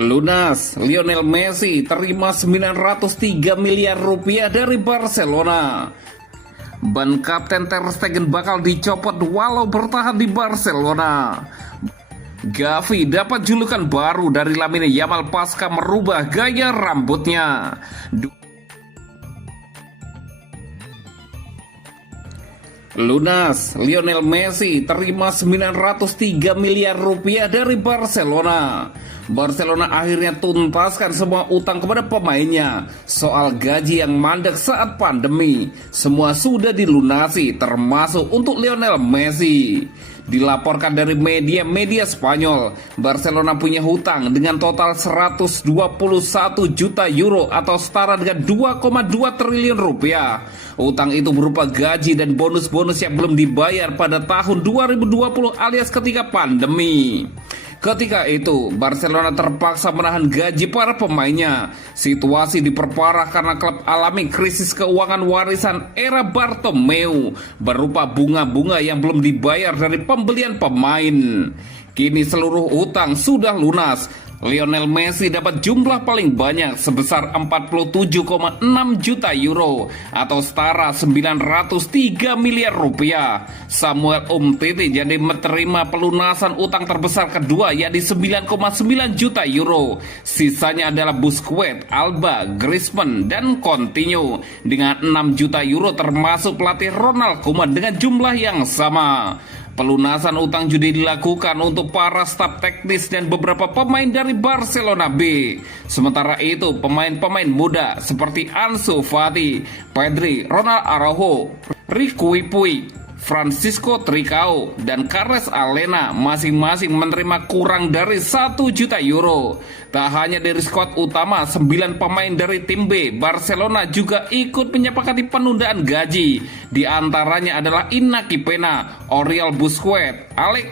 Lunas, Lionel Messi terima 903 miliar rupiah dari Barcelona. Ban Kapten Ter Stegen bakal dicopot walau bertahan di Barcelona. Gavi dapat julukan baru dari Lamine Yamal pasca merubah gaya rambutnya. Lunas, Lionel Messi terima 903 miliar rupiah dari Barcelona. Barcelona akhirnya tuntaskan semua utang kepada pemainnya. Soal gaji yang mandek saat pandemi, semua sudah dilunasi termasuk untuk Lionel Messi. Dilaporkan dari media Spanyol, Barcelona punya hutang dengan total 121 juta euro atau setara dengan 2,2 triliun rupiah. Utang itu berupa gaji dan bonus-bonus yang belum dibayar pada tahun 2020 alias ketika pandemi. Ketika itu, Barcelona terpaksa menahan gaji para pemainnya. Situasi diperparah karena klub alami krisis keuangan warisan era Bartomeu berupa bunga-bunga yang belum dibayar dari pembelian pemain. Kini seluruh utang sudah lunas. Lionel Messi dapat jumlah paling banyak sebesar 47,6 juta euro atau setara 903 miliar rupiah. Samuel Umtiti jadi menerima pelunasan utang terbesar kedua yakni 9,9 juta euro. Sisanya adalah Busquets, Alba, Griezmann, dan Coutinho dengan 6 juta euro termasuk pelatih Ronald Koeman dengan jumlah yang sama. Pelunasan utang juga dilakukan untuk para staf teknis dan beberapa pemain dari Barcelona B. Sementara itu, pemain-pemain muda seperti Ansu Fati, Pedri, Ronald Araujo, Riqui Puig, Francisco Tricao, dan Carles Alena masing-masing menerima kurang dari 1 juta euro. Tak hanya dari skuad utama, 9 pemain dari tim B, Barcelona juga ikut menyepakati penundaan gaji. Di antaranya adalah Iñaki Pena, Oriol Busquets, Alex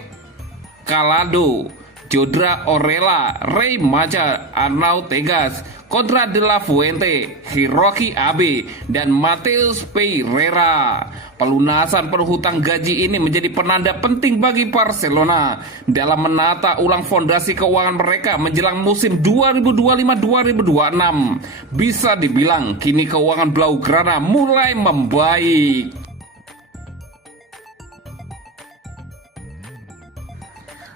Calado, Jodra Orella, Rey Macha, Arnau Tegas, Konrad de la Fuente, Hiroki Abe, dan Mateus Pereira. Pelunasan perhutang gaji ini menjadi penanda penting bagi Barcelona dalam menata ulang fondasi keuangan mereka menjelang musim 2025-2026. Bisa dibilang kini keuangan Blaugrana mulai membaik.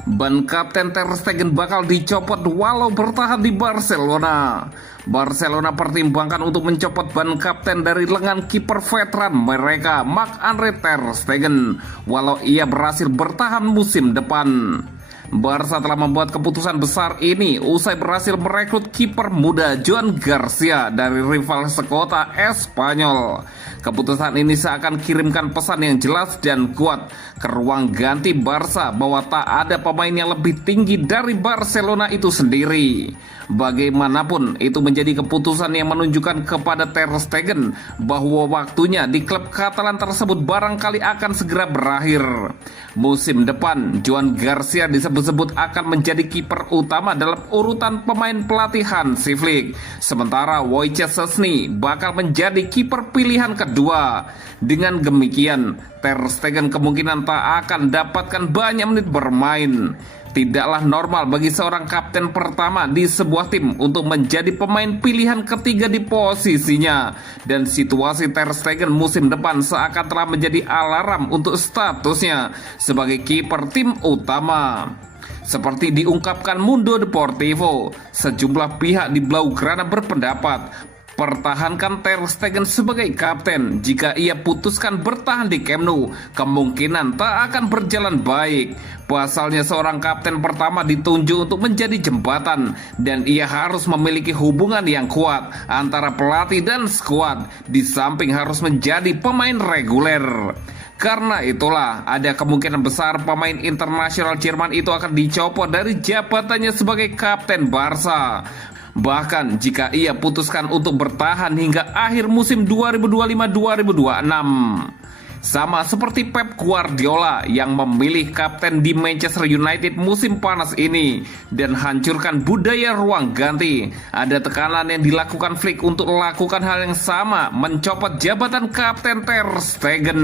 Ban Kapten Ter Stegen bakal dicopot walau bertahan di Barcelona. Barcelona pertimbangkan untuk mencopot ban kapten dari lengan kiper veteran mereka Marc-Andre Ter Stegen walau ia berhasil bertahan musim depan. Barca telah membuat keputusan besar ini usai berhasil merekrut kiper muda Joan Garcia dari rival sekota Espanyol. Keputusan ini seakan kirimkan pesan yang jelas dan kuat ke ruang ganti Barca bahwa tak ada pemain yang lebih tinggi dari Barcelona itu sendiri. Bagaimanapun itu menjadi keputusan yang menunjukkan kepada Ter Stegen bahwa waktunya di klub Katalan tersebut barangkali akan segera berakhir. Musim depan Joan Garcia disebut-sebut akan menjadi kiper utama dalam urutan pemain pelatihan Hansi Flick. Sementara Wojciech Szczęsny bakal menjadi kiper pilihan kedua. Dengan demikian, Ter Stegen kemungkinan tak akan dapatkan banyak menit bermain. Tidaklah normal bagi seorang kapten pertama di sebuah tim untuk menjadi pemain pilihan ketiga di posisinya. Dan situasi Ter Stegen musim depan seakan telah menjadi alarm untuk statusnya sebagai kiper tim utama. Seperti diungkapkan Mundo Deportivo, sejumlah pihak di Blaugrana berpendapat pertahankan Ter Stegen sebagai kapten. Jika ia putuskan bertahan di Camp Nou, kemungkinan tak akan berjalan baik. Pasalnya seorang kapten pertama ditunjuk untuk menjadi jembatan dan ia harus memiliki hubungan yang kuat antara pelatih dan skuad, di samping harus menjadi pemain reguler. Karena itulah ada kemungkinan besar pemain internasional Jerman itu akan dicopot dari jabatannya sebagai kapten Barca. Bahkan jika ia putuskan untuk bertahan hingga akhir musim 2025-2026. Sama seperti Pep Guardiola yang memilih kapten di Manchester United musim panas ini dan hancurkan budaya ruang ganti. Ada tekanan yang dilakukan Flick untuk melakukan hal yang sama, mencopot jabatan kapten Ter Stegen.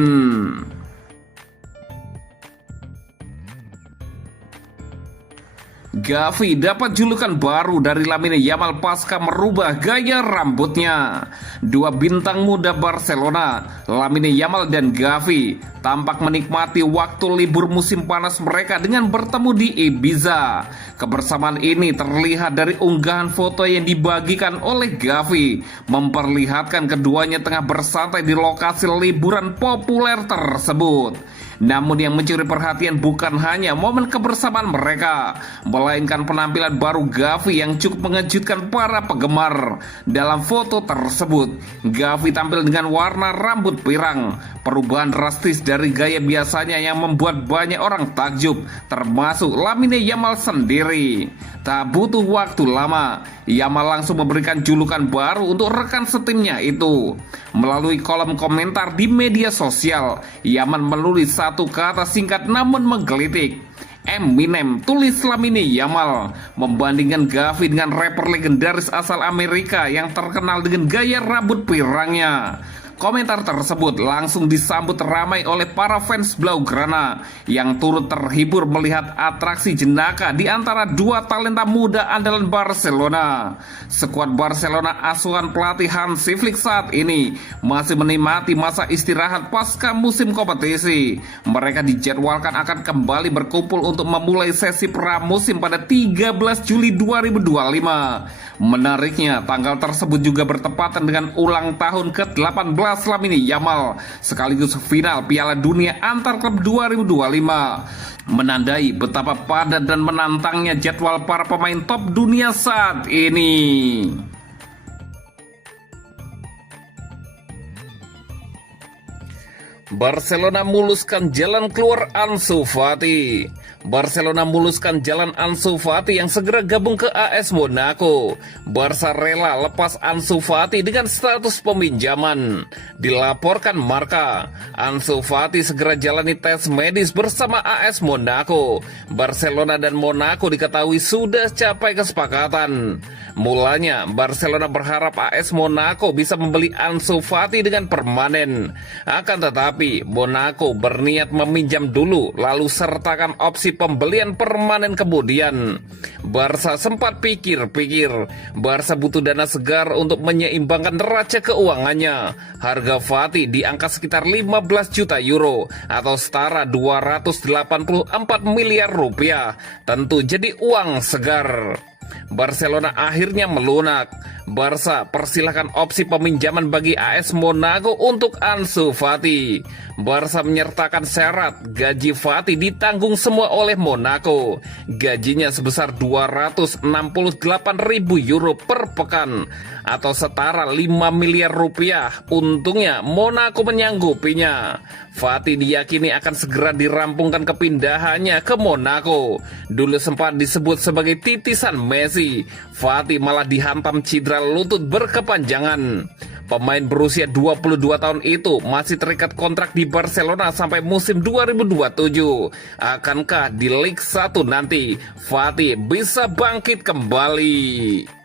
Gavi dapat julukan baru dari Lamine Yamal pasca merubah gaya rambutnya. Dua bintang muda Barcelona, Lamine Yamal dan Gavi, tampak menikmati waktu libur musim panas mereka dengan bertemu di Ibiza. Kebersamaan ini terlihat dari unggahan foto yang dibagikan oleh Gavi, memperlihatkan keduanya tengah bersantai di lokasi liburan populer tersebut. Namun yang mencuri perhatian bukan hanya momen kebersamaan mereka, melainkan penampilan baru Gavi yang cukup mengejutkan para penggemar. Dalam foto tersebut, Gavi tampil dengan warna rambut pirang, perubahan drastis dari gaya biasanya yang membuat banyak orang takjub, termasuk Lamine Yamal sendiri. Tak butuh waktu lama, Yamal langsung memberikan julukan baru untuk rekan setimnya itu. Melalui kolom komentar di media sosial, Yamal menulis satu kata singkat namun menggelitik. Eminem, tulis Lamine Yamal, membandingkan Gavi dengan rapper legendaris asal Amerika yang terkenal dengan gaya rambut pirangnya. Komentar tersebut langsung disambut ramai oleh para fans Blaugrana yang turut terhibur melihat atraksi jenaka di antara dua talenta muda andalan Barcelona. Skuad Barcelona asuhan pelatih Hansi Flick saat ini masih menikmati masa istirahat pasca musim kompetisi. Mereka dijadwalkan akan kembali berkumpul untuk memulai sesi pramusim pada 13 Juli 2025. Menariknya, tanggal tersebut juga bertepatan dengan ulang tahun ke-18 Lamine Yamal, sekaligus final Piala Dunia antar klub 2025. Menandai betapa padat dan menantangnya jadwal para pemain top dunia saat ini. Barcelona muluskan jalan keluar Ansu Fati. Barcelona muluskan jalan Ansu Fati yang segera gabung ke AS Monaco. Barca rela lepas Ansu Fati dengan status peminjaman. Dilaporkan Marca, Ansu Fati segera jalani tes medis bersama AS Monaco. Barcelona dan Monaco diketahui sudah capai kesepakatan. Mulanya Barcelona berharap AS Monaco bisa membeli Ansu Fati dengan permanen. Akan tetapi Monaco berniat meminjam dulu lalu sertakan opsi pembelian permanen kemudian. Barca sempat pikir-pikir, Barca butuh dana segar untuk menyeimbangkan neraca keuangannya. Harga Fati di angka sekitar 15 juta euro atau setara 284 miliar rupiah. Tentu jadi uang segar. Barcelona akhirnya melunak. Barca persilahkan opsi peminjaman bagi AS Monaco untuk Ansu Fati. Barca menyertakan syarat gaji Fati ditanggung semua oleh Monaco. Gajinya sebesar 268.000 euro per pekan atau setara 5 miliar rupiah. Untungnya Monaco menyanggupinya. Fati diyakini akan segera dirampungkan kepindahannya ke Monaco. Dulu sempat disebut sebagai titisan Messi, Fati malah dihantam cedera lutut berkepanjangan. Pemain berusia 22 tahun itu masih terikat kontrak di Barcelona sampai musim 2027. Akankah di Liga 1 nanti Fati bisa bangkit kembali?